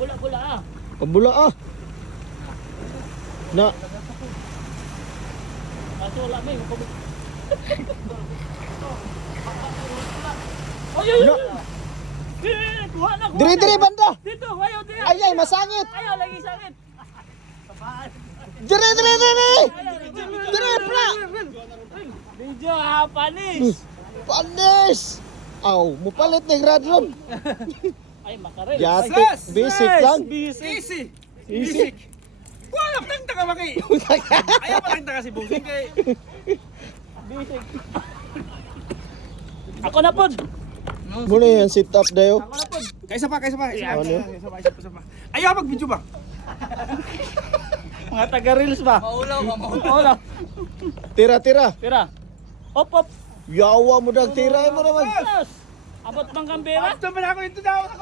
Bula-bula ah. Pabula ah. Na. Kaso wala may. Ay! Na. Kuha na. Dire banda. Dito, ayaw dito. Ay masangit. Ayaw lagi sakit. Dire. Dire pala. Video ha, panis. Panis. Aw, mupalit ni Gradron. Ay, makarel. Yati, basic lang. Easy. Easy. Wala tang taka maki. Ayaw pa tang taka si Bungsing kay. Basic. Ako na pod. Muna yan, sit up dayo. Ako na pod. Kaysa pa. Ano? Isa pa. Ayaw mag-video ba? Mga taga-reels ba? Maulaw. Tira. Tira. Op. Yawa mo dag tira mo naman. Yes. Abot bang kambera? Ito pa na ako ito daw ako.